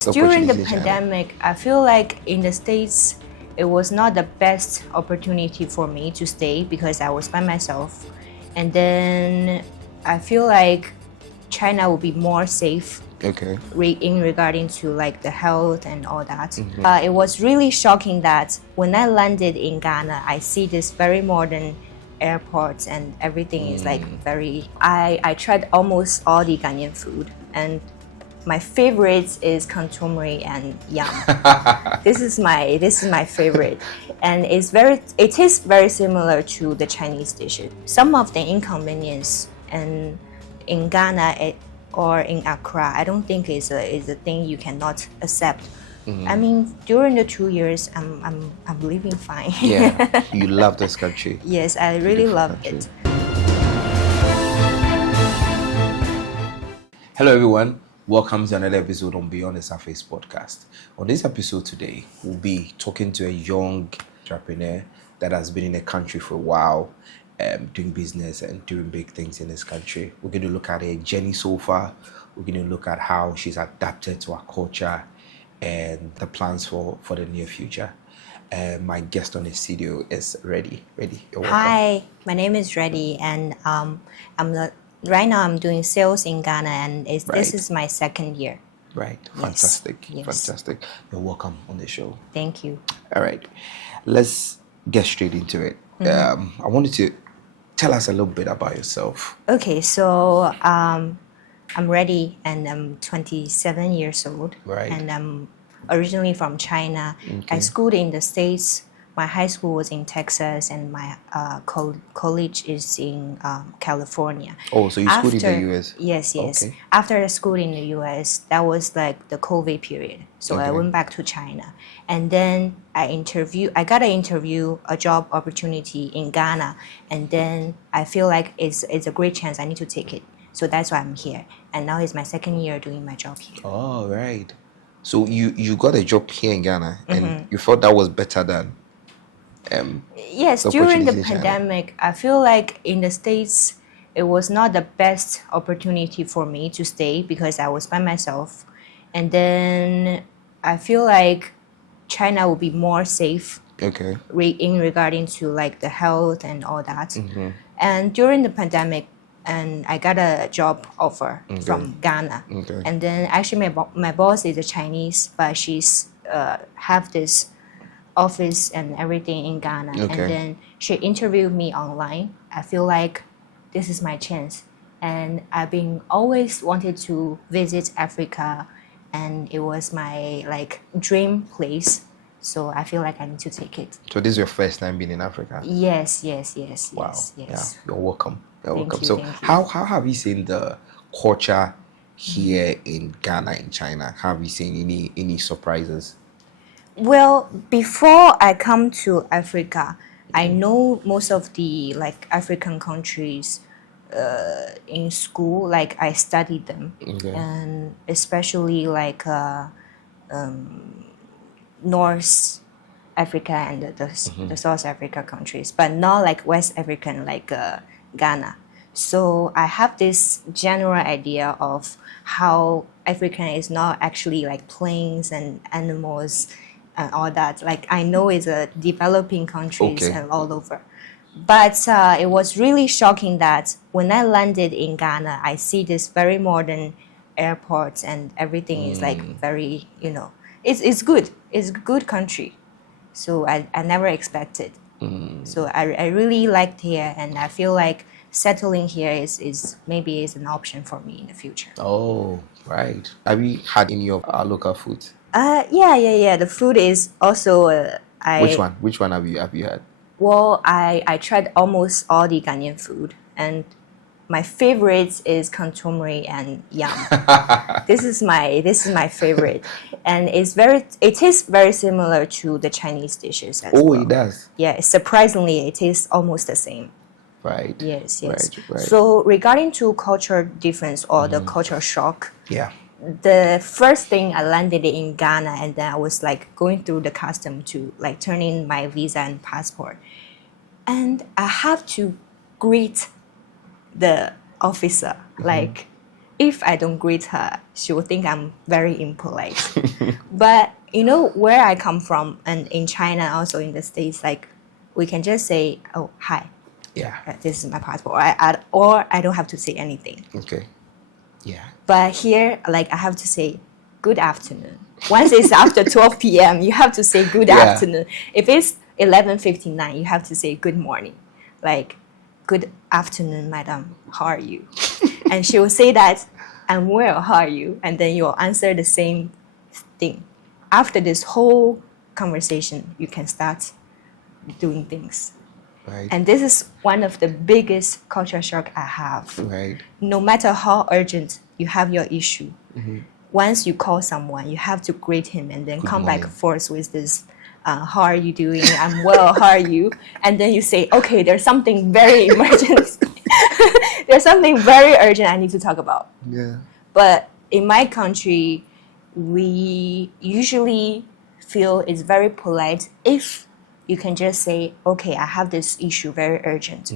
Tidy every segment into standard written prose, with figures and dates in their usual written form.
During the pandemic, I feel like in the States, it was not the best opportunity for me to stay because I was by myself. And then I feel like China will be more safe in regarding to like the health and all that. It was really shocking that when I landed in Ghana, I see this very modern airports and everything is like I tried almost all the Ghanaian food, and my favorite is contumely and yam. This is my favorite, and it is very similar to the Chinese dishes. Some of the inconvenience and in Ghana or in Accra, I don't think is a thing you cannot accept. I mean, during the 2 years, I'm living fine. Yeah, you love this country. Yes, I really love it. Hello, everyone. Welcome to another episode on Beyond the Surface podcast. On this episode today, we'll be talking to a young entrepreneur that has been in the country for a while, doing business and doing big things in this country. We're going to look at her journey so far. We're going to look at how she's adapted to our culture and the plans for the near future. My guest on the studio is Reddy. Reddy, you're welcome. Hi, my name is Reddy, and right now I'm doing sales in Ghana, and this is my second year. Right, fantastic, fantastic. You're welcome on the show. Thank you. All right, let's get straight into it. I wanted to tell us a little bit about yourself. Okay, so I'm Reddy, and I'm 27 years old. Right. And I'm originally from China. I schooled in the States. My high school was in Texas, and my college is in California. Oh, so you schooled in the US? Yes. Okay. After I schooled in the US, that was like the COVID period. So I went back to China. And then I got an interview, a job opportunity in Ghana. And then I feel like it's a great chance. I need to take it. So that's why I'm here. And now it's my second year doing my job here. Oh, right. So you got a job here in Ghana, and you thought that was better than yes, during the pandemic, I feel like in the States, it was not the best opportunity for me to stay because I was by myself. And then I feel like China will be more safe in regarding to like the health and all that. And during the pandemic, and I got a job offer from Ghana. And then actually my boss is a Chinese, but she's have this office and everything in Ghana. And then she interviewed me online. I feel like this is my chance. And I've been always wanted to visit Africa, and it was my like dream place. So I feel like I need to take it. So this is your first time being in Africa? Yes. Wow. Yes. Yeah, you're welcome. Thank you, So thank you. how have you seen the culture here in Ghana, in China? Have you seen any surprises? Well, before I come to Africa, I know most of the like African countries in school. Like I studied them, and especially like North Africa and the South Africa countries, but not like West African like Ghana. So I have this general idea of how Africa is not actually like plains and animals and all that. Like I know it's a developing countries and all over. But it was really shocking that when I landed in Ghana, I see this very modern airports and everything is like very, it's good. It's a good country. So I never expected. So I really liked here, and I feel like settling here is maybe is an option for me in the future. Oh, right. Have you had any of our local food? Yeah. The food is also Which one have you had? Well, I tried almost all the Ghanaian food, and my favorite is contumely and yam. This is my favorite, and it is very similar to the Chinese dishes as well. It does. Yeah, surprisingly, it is almost the same. Right. Yes. Right. So regarding to culture difference or the culture shock, the first thing I landed in Ghana, and then I was like going through the custom to like turn in my visa and passport, and I have to greet the officer like if I don't greet her, she will think I'm very impolite. But you know where I come from, and in China, also in the States, like we can just say, "Oh, hi, Yeah. this is my passport," or I don't have to say anything. Okay. Yeah. But here, like I have to say, "Good afternoon." Once it's after 12 p.m., you have to say good Yeah. afternoon. If it's 11:59, you have to say good morning. Like, good afternoon, madam. How are you? And she will say that, I'm well, how are you? And then you'll answer the same thing. After this whole conversation, you can start doing things. Right. And this is one of the biggest culture shock I have. Right. No matter how urgent you have your issue, once you call someone, you have to greet him and then Good come morning. back forth with this, how are you doing? I'm well, how are you? And then you say, okay, there's something very emergent. There's something very urgent I need to talk about. Yeah. But in my country, we usually feel it's very polite if you can just say, okay, I have this issue, very urgent.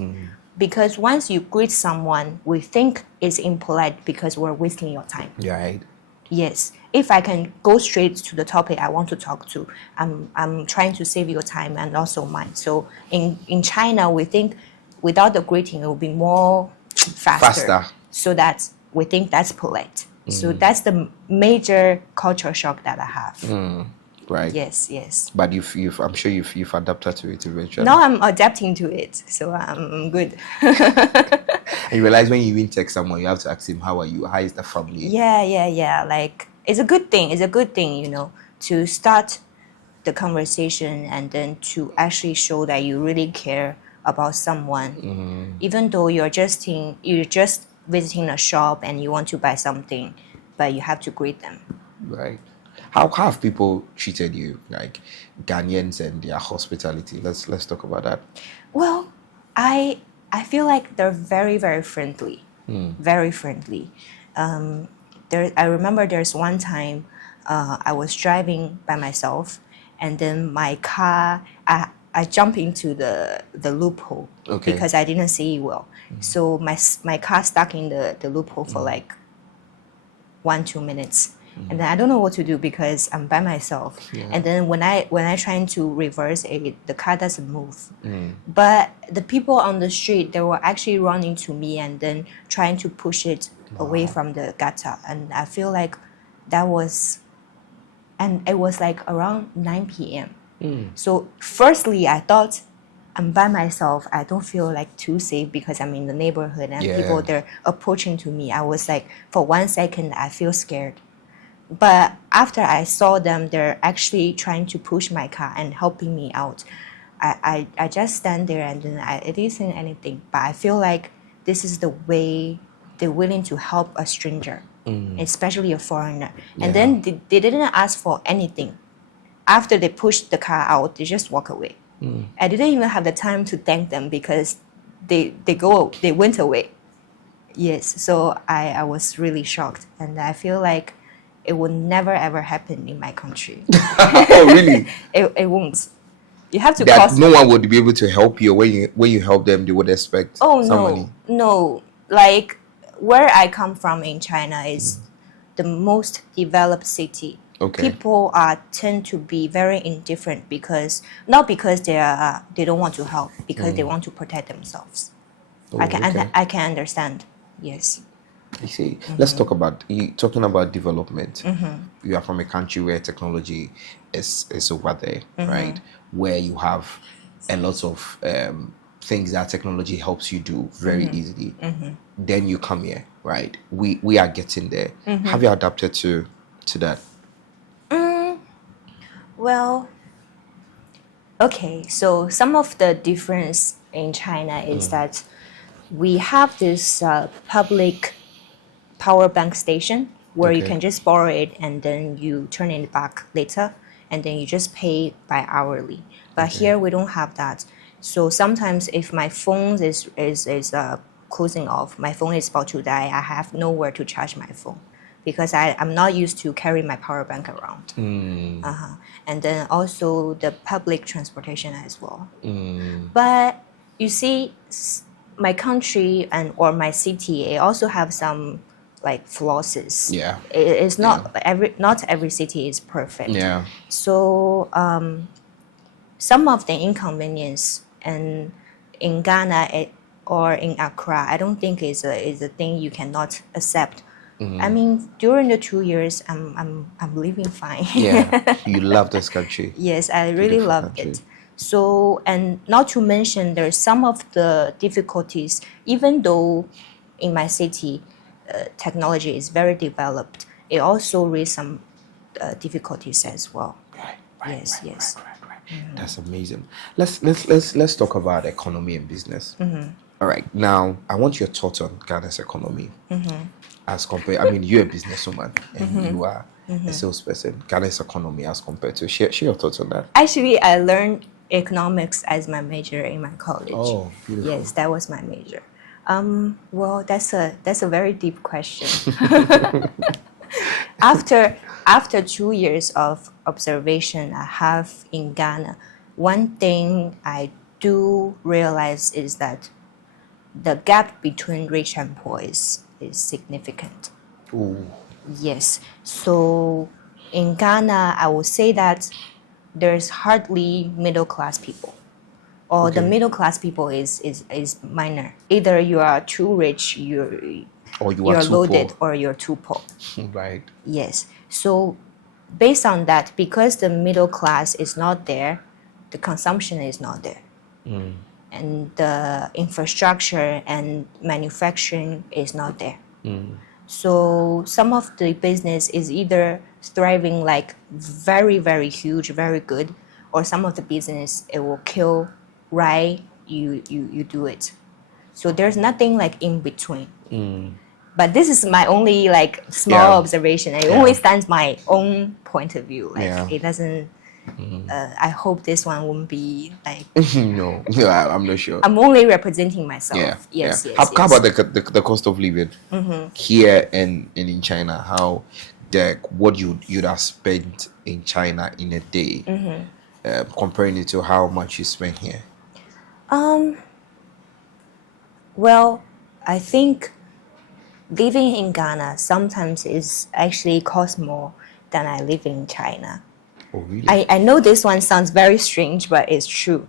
Because once you greet someone, we think it's impolite because we're wasting your time. Yeah. Right. Yes. If I can go straight to the topic I want to talk to, I'm trying to save your time and also mine. So in China, we think without the greeting, it will be more faster. So that we think that's polite. So that's the major culture shock that I have. Right. Yes, yes. But I'm sure you've adapted to it eventually. Now I'm adapting to it, so I'm good. And you realize when you even text someone, you have to ask him, how are you? How is the family? Yeah. Like, it's a good thing. It's a good thing, to start the conversation and then to actually show that you really care about someone. Even though you're just visiting a shop and you want to buy something, but you have to greet them. Right. How have people treated you, like Ghanaians and their hospitality? Let's talk about that. Well, I feel like they're very, very friendly. Very friendly. I remember there's one time I was driving by myself, and then my car, I jumped into the loophole because I didn't see it well. So my car stuck in the loophole for like 1-2 minutes. And then I don't know what to do because I'm by myself. Yeah. And then when I trying to reverse it, the car doesn't move. But the people on the street, they were actually running to me and then trying to push it away from the gutter. And I feel like it was like around 9 p.m. So firstly, I thought I'm by myself. I don't feel like too safe because I'm in the neighborhood and people, they're approaching to me. I was like, for 1 second, I feel scared. But after I saw them, they're actually trying to push my car and helping me out. I just stand there and then I didn't say anything. But I feel like this is the way they're willing to help a stranger, especially a foreigner. And then they didn't ask for anything. After they pushed the car out, they just walk away. I didn't even have the time to thank them because they went away. Yes, so I was really shocked, and I feel like it would never ever happen in my country. Oh, really? It won't. You have to That cost. no one would be able to help you when you help them. They would expect some money. No. Like where I come from in China is the most developed city. Okay. People tend to be very indifferent because not because they don't want to help, because they want to protect themselves. Oh, I can okay. I can understand. Yes. I see. Let's talk about talking about development. You are from a country where technology is over there, right? Where you have a lot of things that technology helps you do very easily. Then you come here, right? We are getting there. Have you adapted to that? Well, okay. So some of the difference in China is that we have this public power bank station where you Okay. can just borrow it and then you turn it back later and then you just pay by hourly. But here we don't have that. So sometimes if my phone is closing off, my phone is about to die, I have nowhere to charge my phone because I'm not used to carry my power bank around. And then also the public transportation as well. But you see, my country or my city, it also have some like flaws. Yeah. It's not not every city is perfect. Yeah. So some of the inconvenience and in Ghana or in Accra, I don't think is a thing you cannot accept. I mean, during the 2 years, I'm living fine. Yeah. You love this country. Yes, I really Beautiful love country. it. So, and not to mention, there's some of the difficulties, even though in my city, technology is very developed, it also raised some difficulties as well. Right. Yes, yes. That's amazing. Let's talk about economy and business. All right. Now, I want your thoughts on Ghana's economy as compared. I mean, you're a businesswoman and you are a salesperson. Ghana's economy as compared to share your thoughts on that. Actually, I learned economics as my major in my college. Oh, beautiful. Yes, that was my major. Well, that's a very deep question. After 2 years of observation I have in Ghana, one thing I do realize is that the gap between rich and poor is significant. Ooh. Yes. So in Ghana, I would say that there's hardly middle class people. Or the middle class people is minor. Either you are too rich, you're too loaded, poor. or you're too poor. Right. Yes. So based on that, because the middle class is not there, the consumption is not there. And the infrastructure and manufacturing is not there. So some of the business is either thriving like very, very huge, very good, or some of the business it will kill right you do it. So there's nothing like in between. But this is my only like small observation. It only stands my own point of view. Like it doesn't. I hope this one won't be like. No, I'm not sure. I'm only representing myself. Yes. How about the cost of living here and in China? How what you'd have spent in China in a day, comparing it to how much you spend here? Well, I think living in Ghana sometimes is actually cost more than I live in China. Oh, really? I know this one sounds very strange, but it's true.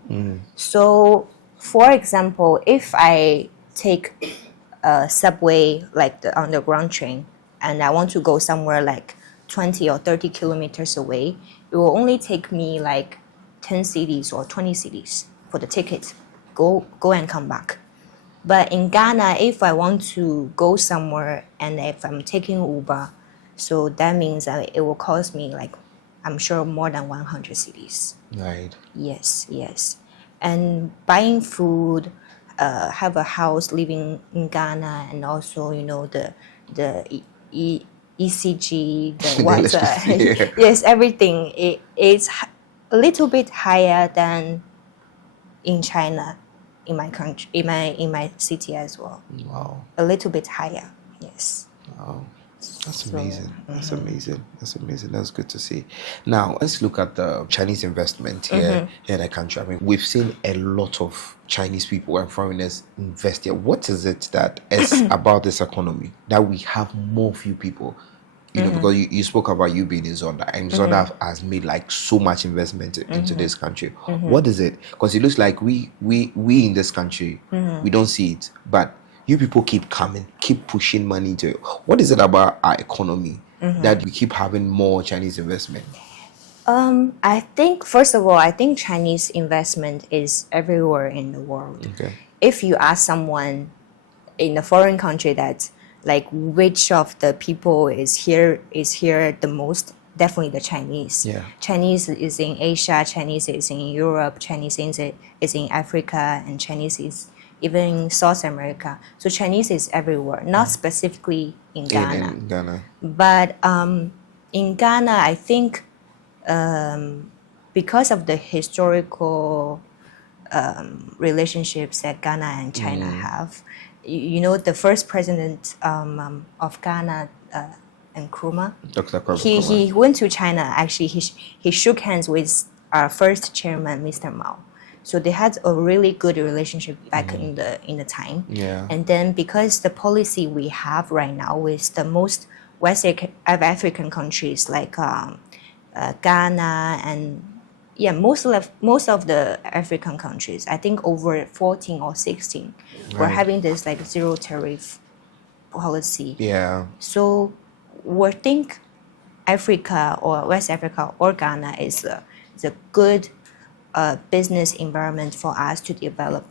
So, for example, if I take a subway, like the underground train, and I want to go somewhere like 20 or 30 kilometers away, it will only take me like 10 cities or 20 cities for the ticket. Go and come back. But in Ghana, if I want to go somewhere and if I'm taking Uber, so that means that it will cost me like, I'm sure more than 100 cities. Right. Yes. And buying food, have a house living in Ghana, and also, the ECG, the water, yes, everything. It's a little bit higher than in China, in my country, in my city as well. Wow. A little bit higher, yes. Wow. That's amazing. That's amazing. That's good to see. Now, let's look at the Chinese investment here in the country. I mean, we've seen a lot of Chinese people and foreigners invest here. What is it that is about this economy that we have more few people? Because you spoke about you being in Zonda, and Zonda has made like so much investment into this country. What is it? Because it looks like we in this country, we don't see it, but you people keep coming, keep pushing money into it. What is it about our economy that we keep having more Chinese investment? I think, first of all, Chinese investment is everywhere in the world. Okay. If you ask someone in a foreign country that like which of the people is here the most, definitely the Chinese. Yeah. Chinese is in Asia, Chinese is in Europe, Chinese is in Africa, and Chinese is even in South America. So Chinese is everywhere, not specifically in Ghana. In Ghana. But in Ghana, I think because of the historical relationships that Ghana and China have, the first president of Ghana, Nkrumah, Dr. Kwame he Nkrumah. went to China. Actually, he shook hands with our first chairman, Mr. Mao. So they had a really good relationship back in the time. Yeah. And then because the policy we have right now with the most West African countries like Ghana and yeah, most of the African countries, I think over 14 or 16, we're Right. having this like zero tariff policy. Yeah. So we think Africa or West Africa or Ghana is a good business environment for us to develop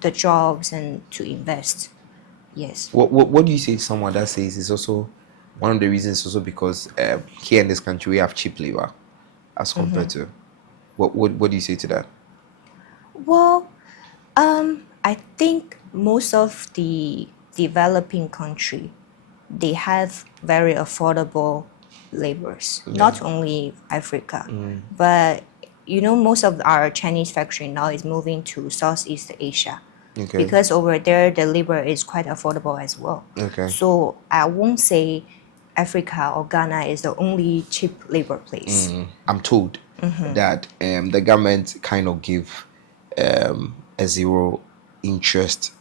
the jobs and to invest. Yes. What do you say to someone that says it's also one of the reasons also because here in this country we have cheap labor as compared to what do you say to that? Well, I think most of the developing country, they have very affordable labors. Not only Africa, but most of our Chinese factory now is moving to Southeast Asia. Okay. Because over there the labor is quite affordable as well. Okay. So I won't say Africa or Ghana is the only cheap labor place. I'm told that the government kind of give a zero interest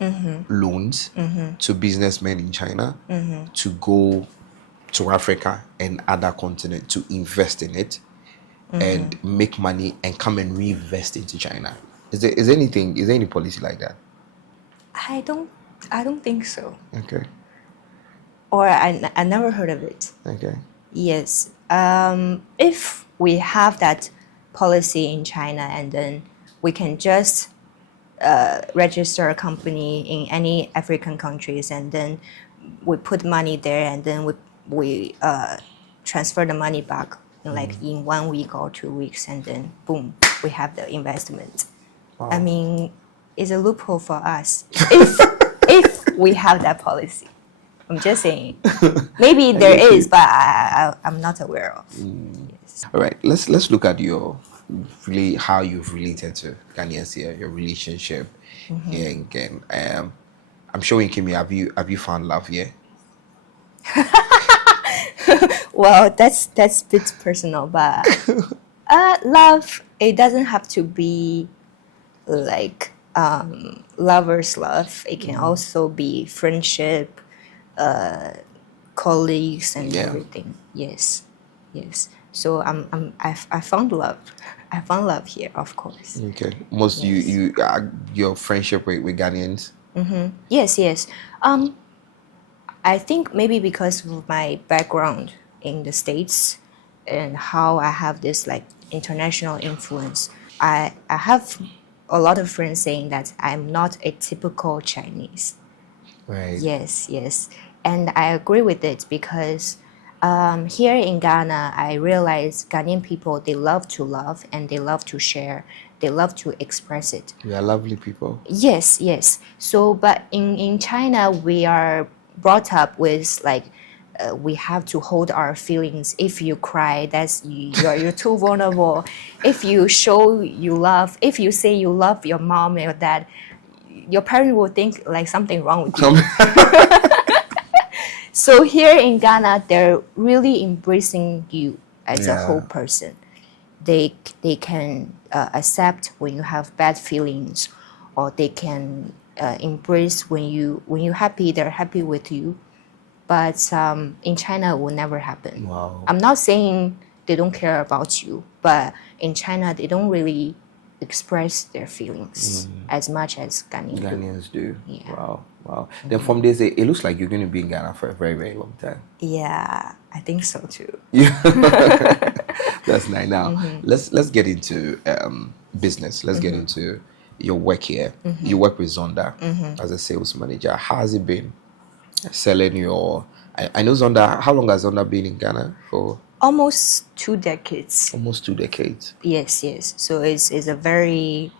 loans to businessmen in China to go to Africa and other continent to invest in it and make money and come and reinvest into China. Is there any policy like that? I don't think so. Okay. Or I never heard of it. Okay. Yes. If we have that policy in China and then we can just register a company in any African countries and then we put money there and then we transfer the money back in 1 week or 2 weeks and then boom, we have the investment. Wow. I mean, it's a loophole for us if we have that policy. I'm just saying. Maybe there is, but I'm not aware of. Yes. All right, let's look at your how you've related to Ghanaians here, your relationship here in Ghana. I'm sure when you came here, have you found love here? Well, that's a bit personal, but love, it doesn't have to be like lover's love. It can also be friendship, colleagues and everything. Yes. So I found love. I found love here, of course. Okay. Most you your friendship with Ghanaians. Yes. I think maybe because of my background in the States and how I have this like international influence, I have a lot of friends saying that I'm not a typical Chinese. Right. Yes. And I agree with it because here in Ghana, I realize Ghanaian people, they love to love and they love to share. They love to express it. We are lovely people. Yes. So, but in China, we are brought up with like, we have to hold our feelings. If you cry, you're too vulnerable. If you show you love, if you say you love your mom or dad, your parent will think like something wrong with you. So here in Ghana, they're really embracing you as a whole person. They can accept when you have bad feelings, or they can embrace when you're happy. They're happy with you. But in China, it will never happen. Wow. I'm not saying they don't care about you, but in China, they don't really express their feelings as much as Ghanaians do. Yeah. Wow. Then from this, it looks like you're going to be in Ghana for a very, very long time. Yeah, I think so too. Yeah. That's nice. Now, let's get into business. Let's get into your work here. You work with Zonda as a sales manager. How has it been selling your... I know Zonda... How long has Zonda been in Ghana for? Almost 2 decades. Almost 2 decades. Yes. So it's a very...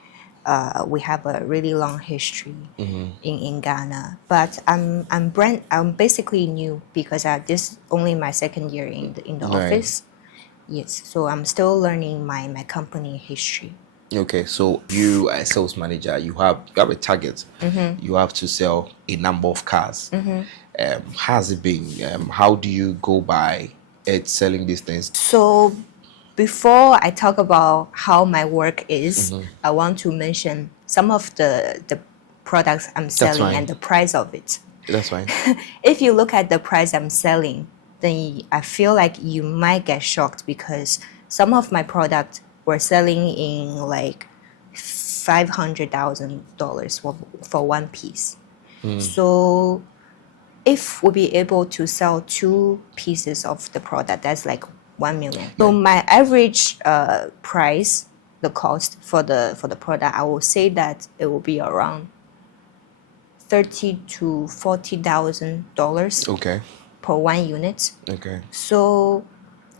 we have a really long history in Ghana, but I'm basically new because this is only my second year in the office. Yes, so I'm still learning my company history. Okay, so you as a sales manager, you have a target. You have to sell a number of cars. How's it been? How do you go by selling these things? So before I talk about how my work is, I want to mention some of the products I'm selling fine. and the price of it. That's fine. If you look at the price I'm selling, then I feel like you might get shocked because some of my products were selling in like $500,000 for one piece. So if we'll be able to sell 2 pieces of the product, that's like 1 million. So my average price, the cost for the product, I will say that it will be around $30,000 to $40,000 Okay. per 1 unit. Okay. So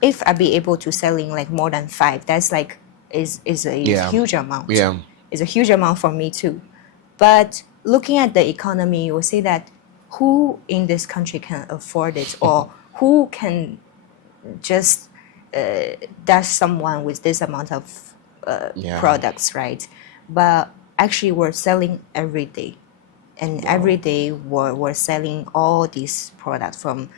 if I be able to selling like more than 5, that's like is a huge amount. Yeah. It's a huge amount for me too. But looking at the economy, you will say that who in this country can afford it, or who can just dash someone with this amount of products, right? But actually, we're selling every day, and every day we're selling all these products from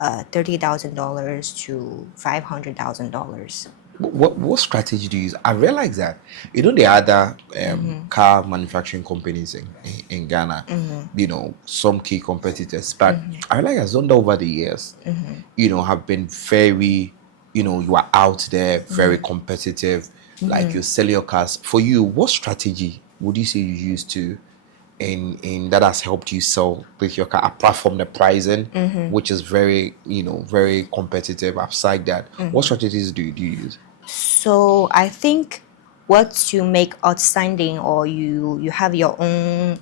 $30,000 to $500,000. What strategy do you use? I realize that the other car manufacturing companies in Ghana, some key competitors, but I realize Zonda over the years, have been very, you are out there, very competitive, like you're selling your cars. For you, what strategy would you say you use to in that has helped you sell with your car, apart from the pricing, which is very very competitive? Aside that, what strategies do you use? So I think what you make outstanding, or you have your own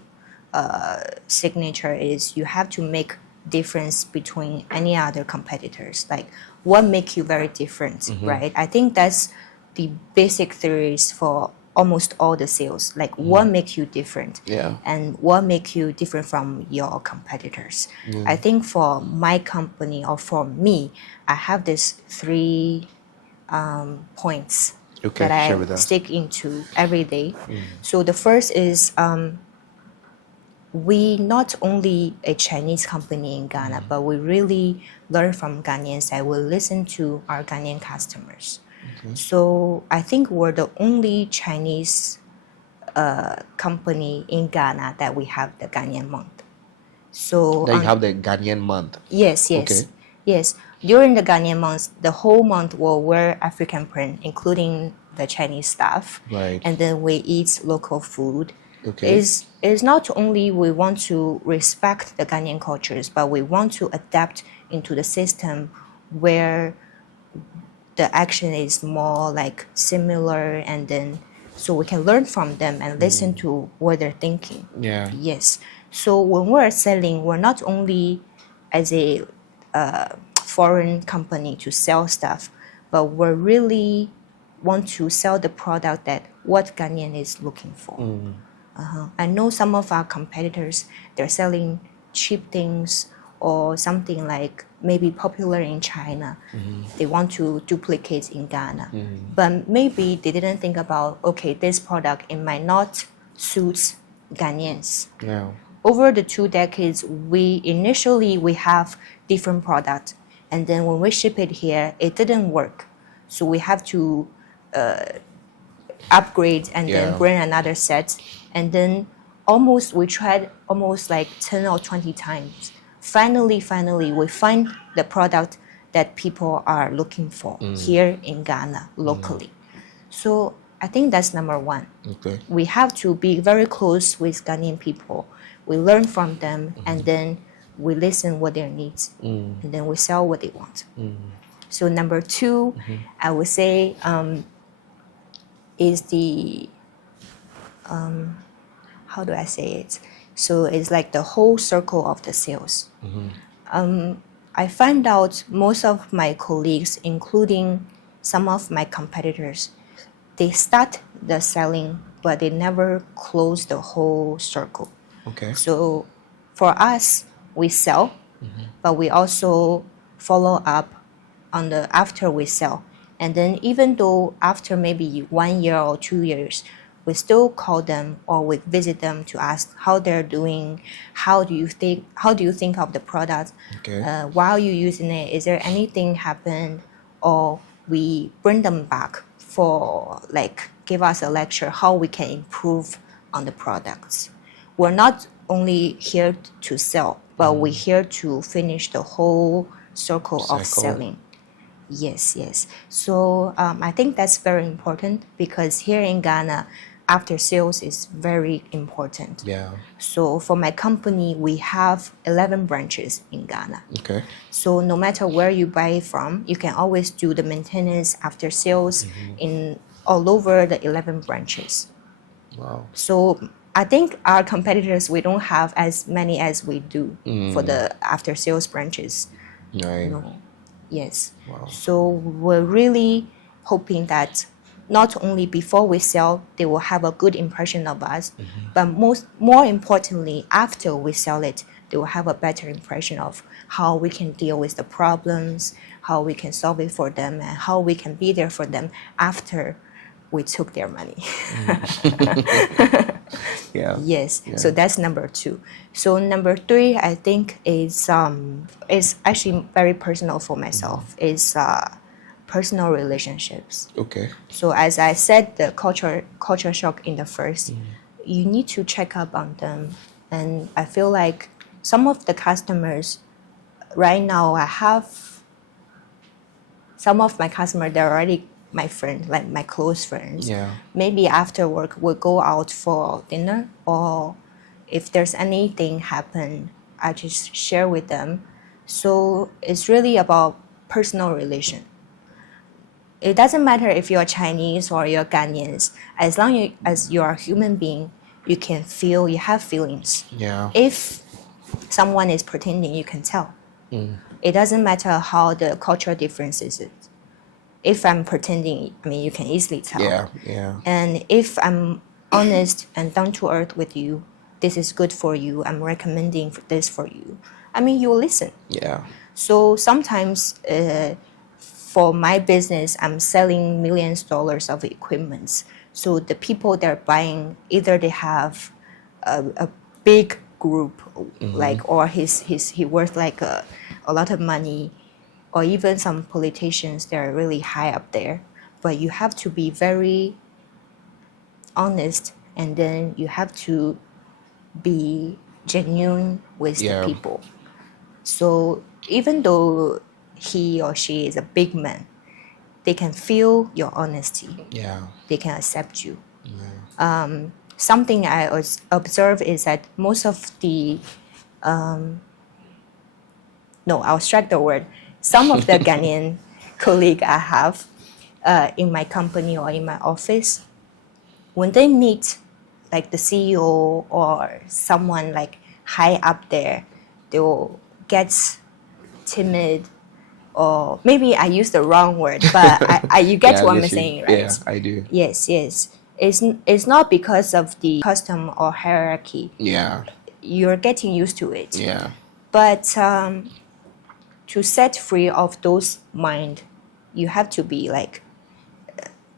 signature, is you have to make difference between any other competitors. Like what make you very different, right? I think that's the basic theories for almost all the sales. Like what makes you different, and what make you different from your competitors. I think for my company, or for me, I have these 3 points that I stick into every day. So the first is we not only a Chinese company in Ghana, but we really learn from Ghanaians, that we listen to our Ghanaian customers. So I think we're the only Chinese company in Ghana that we have the Ghanaian month. So you have the Ghanaian month. Yes. Okay. Yes. During the Ghanaian month, the whole month will wear African print, including the Chinese staff. Right. And then we eat local food. Okay. Is not only we want to respect the Ghanaian cultures, but we want to adapt into the system where the action is more like similar, and then so we can learn from them and listen to what they're thinking. Yeah. Yes. So when we're selling, we're not only as a foreign company to sell stuff, but we really want to sell the product that what Ghanaian is looking for. I know some of our competitors, they're selling cheap things, or something like maybe popular in China. They want to duplicate in Ghana. But maybe they didn't think about, okay, this product, it might not suit Ghanaians. Yeah. Over the 2 decades, we have different products, and then when we ship it here, it didn't work. So we have to upgrade and then bring another set, and then we tried almost like 10 or 20 times. Finally, we find the product that people are looking for here in Ghana locally. So I think that's number 1. Okay. We have to be very close with Ghanaian people. We learn from them, and then we listen what their needs, and then we sell what they want. So number 2, I would say is the how do I say it? So it's like the whole circle of the sales. I find out most of my colleagues, including some of my competitors, they start the selling, but they never close the whole circle. Okay. So for us, we sell, but we also follow up on the after we sell. And then even though after maybe 1 year or 2 years, we still call them or we visit them to ask how they're doing, how do you think of the product, Okay. while you're using it, is there anything happened, or we bring them back for like give us a lecture how we can improve on the products. We're not only here to sell, but we're here to finish the whole circle of selling. Yes, yes. So I think that's very important because here in Ghana, after sales is very important. Yeah. So for my company, we have 11 branches in Ghana. Okay. So no matter where you buy it from, you can always do the maintenance after sales in all over the 11 branches. Wow. So I think our competitors, we don't have as many as we do for the after sales branches. Right. No. Yes. Wow. So we're really hoping that not only before we sell, they will have a good impression of us, but more importantly, after we sell it, they will have a better impression of how we can deal with the problems, how we can solve it for them, and how we can be there for them after we took their money. Yeah. Yes. Yeah. So that's number 2. So number 3, I think is actually very personal for myself. Is personal relationships. Okay. So as I said, the culture shock in the first, you need to check up on them, and I feel like some of the customers right now, I have some of my customers, they're already my friend, like my close friends. Yeah. Maybe after work we'll go out for dinner, or if there's anything happen, I just share with them. So it's really about personal relation. It doesn't matter if you're Chinese or you're Ghanaians, as long as you're a human being, you can feel, you have feelings. Yeah. If someone is pretending, you can tell. It doesn't matter how the cultural differences is. If I'm pretending, I mean, you can easily tell. Yeah. Yeah. And if I'm honest and down to earth with you, this is good for you, I'm recommending this for you, I mean, you'll listen. Yeah. So sometimes for my business, I'm selling $millions of equipments. So the people they're buying, either they have a big group, like, or he worth like a lot of money, or even some politicians, they're really high up there. But you have to be very honest, and then you have to be genuine with the people. So even though he or she is a big man, they can feel your honesty. Yeah. They can accept you. Something I observe is that most of the I'll strike the word. Some of the Ghanaian colleague I have in my company or in my office, when they meet like the CEO or someone like high up there, they will get timid, or maybe I use the wrong word, but you get what I'm saying, right? Yeah, I do. Yes, yes. It's not because of the custom or hierarchy. Yeah. You're getting used to it. Yeah. But to set free of those mind, you have to be like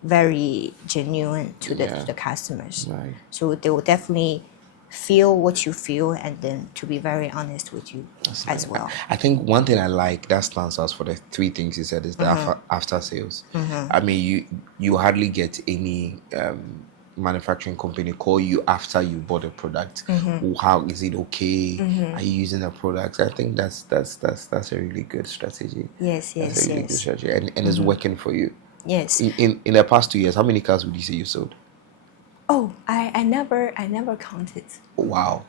very genuine to the customers. Right. So they will definitely feel what you feel, and then to be very honest with you as well. I think one thing I like that stands out for the 3 things you said is the after sales. I mean, you hardly get any manufacturing company call you after you bought a product. How is it okay? Are you using the products? I think that's a really good strategy. Yes, That's a really good strategy, and it's working for you. Yes. In the past 2 years, how many cars would you say you sold? Oh, I never counted. Wow.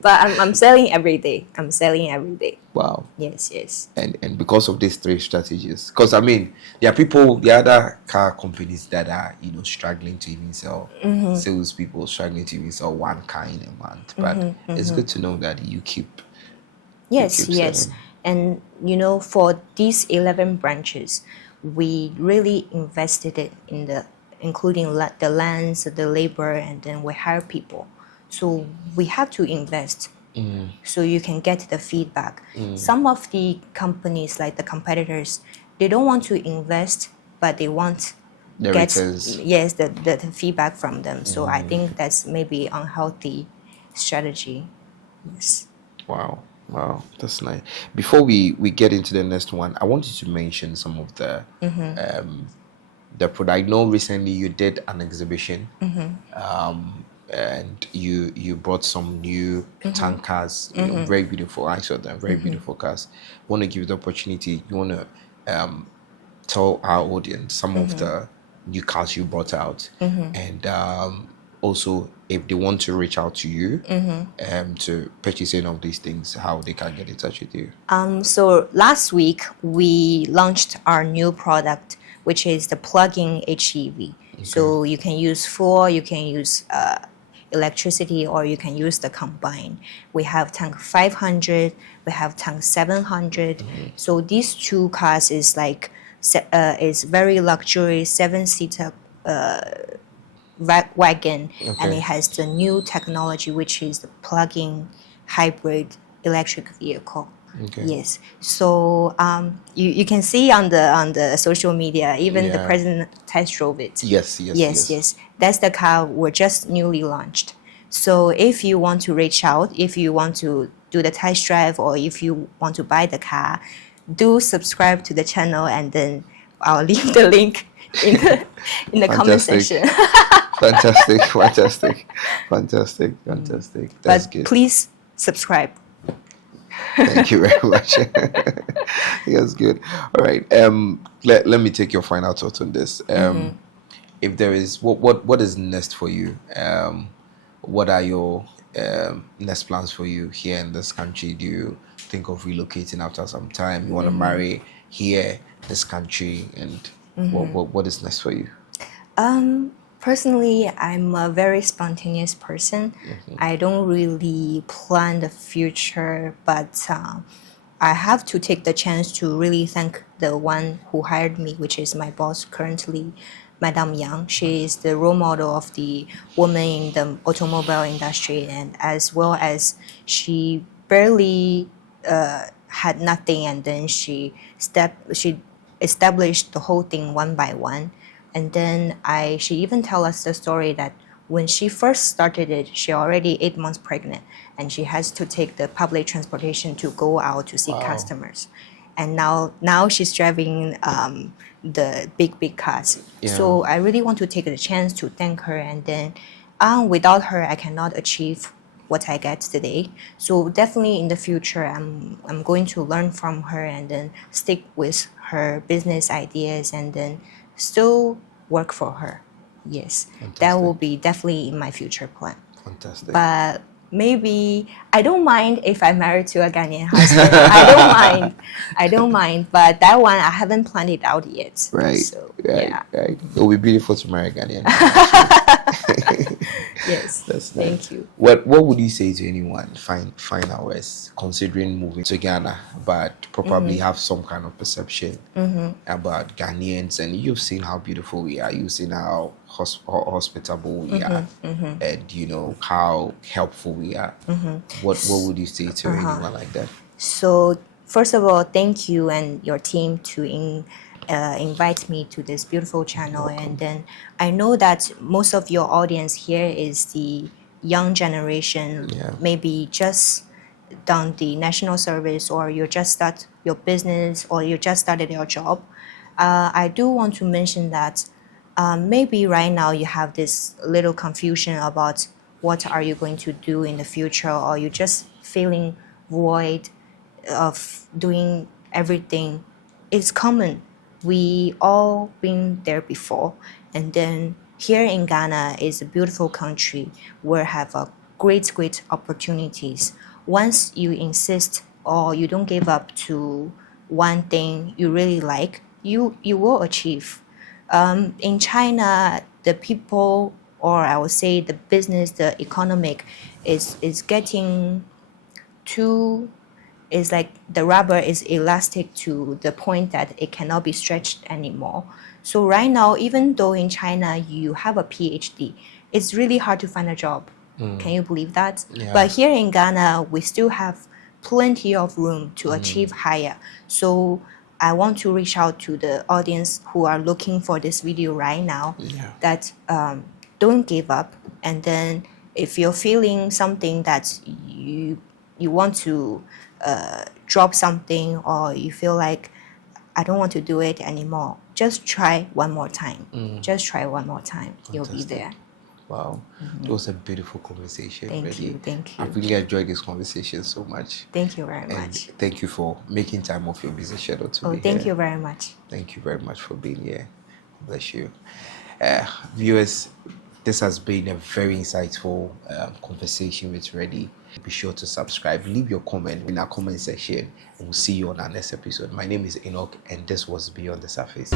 But I'm selling every day. I'm selling every day. Wow. Yes, yes. And because of these 3 strategies, because I mean, there are people, the other car companies that are struggling to even sell, salespeople struggling to even sell 1 car in a month. But it's good to know that you keep. Yes, keep yes. selling. And for these 11 branches, we really invested it in including the lands, the labor, and then we hire people. So we have to invest so you can get the feedback. Some of the companies, like the competitors, they don't want to invest, but they want The returns. yes, the feedback from them. So I think that's maybe unhealthy strategy. Yes. Wow. Wow, that's nice. Before we get into the next one, I want you to mention some of the product. I know recently you did an exhibition, and you brought some new tankers, very beautiful. I saw them, very beautiful cars. Want to give you the opportunity. You want to tell our audience some of the new cars you brought out, and also if they want to reach out to you to purchase any of these things, how they can get in touch with you. So last week we launched our new product, which is the plug-in HEV. So you can use fuel, you can use electricity, or you can use the combine. We have tank 500, we have tank 700. So these two cars is like is very luxurious 7-seater wagon, and it has the new technology, which is the plug-in hybrid electric vehicle. Yes. So you can see on the social media, even the president test drove it. Yes. That's the car we're just newly launched. So if you want to reach out, if you want to do the test drive, or if you want to buy the car, do subscribe to the channel, and then I'll leave the link in the comment section. Fantastic. That's But good. please subscribe. Thank you very much. That's good. All right. Let me take your final thoughts on this. If there is what is next for you? What are your next plans for you here in this country? Do you think of relocating after some time? You want to marry here, this country, and what is next for you? Personally, I'm a very spontaneous person. I don't really plan the future, but I have to take the chance to really thank the one who hired me, which is my boss currently, Madame Yang. She is the role model of the woman in the automobile industry, and as well as she barely had nothing, and then she established the whole thing one by one. And then she even tell us the story that when she first started it, she already 8 months pregnant, and she has to take the public transportation to go out to see customers. And now she's driving the big cars. So I really want to take the chance to thank her, and then without her I cannot achieve what I get today. So definitely in the future I'm going to learn from her, and then stick with her business ideas, and then still work for her. Yes. Fantastic. That will be definitely in my future plan. Fantastic. But maybe I don't mind if I marry to a Ghanaian husband. I don't mind. But that one I haven't planned it out yet. Right. So, right. It will be beautiful to marry a Ghanaian. Yes. That's nice. Thank you. What would you say to anyone final words considering moving to Ghana, but probably have some kind of perception about Ghanaians? And you've seen how beautiful we are. You've seen how hospitable we are, and you know how helpful we are. What would you say to anyone like that? So first of all, thank you and your team to invite me to this beautiful channel. And then I know that most of your audience here is the young generation, maybe just done the national service, or you just start your business, or you just started your job. I do want to mention that maybe right now you have this little confusion about what are you going to do in the future, or you just feeling void of doing everything. It's common. We all been there before. And then here in Ghana is a beautiful country where have a great opportunities. Once you insist or you don't give up to one thing you really like, you will achieve. In China, the people, or I would say the business, the economic is getting too, is like the rubber is elastic to the point that it cannot be stretched anymore. So right now, even though in China you have a PhD, it's really hard to find a job. Can you believe that? Yeah. But here in Ghana, we still have plenty of room to achieve higher. So I want to reach out to the audience who are looking for this video right now, that don't give up. And then if you're feeling something that you want to drop something, or you feel like I don't want to do it anymore, just try one more time. Just try one more time. You'll be Fantastic. there. Wow, it was a beautiful conversation. Thank Reddy. you. Thank you. I've really enjoyed this conversation so much. Thank you very And much. thank you for making time off your busy schedule to Oh, be thank here. you very much. Thank you very much for being here. Bless you. Viewers, this has been a very insightful conversation with Reddy. Be sure to subscribe. Leave your comment in our comment section, and we'll see you on our next episode. My name is Enoch, and this was Beyond the Surface.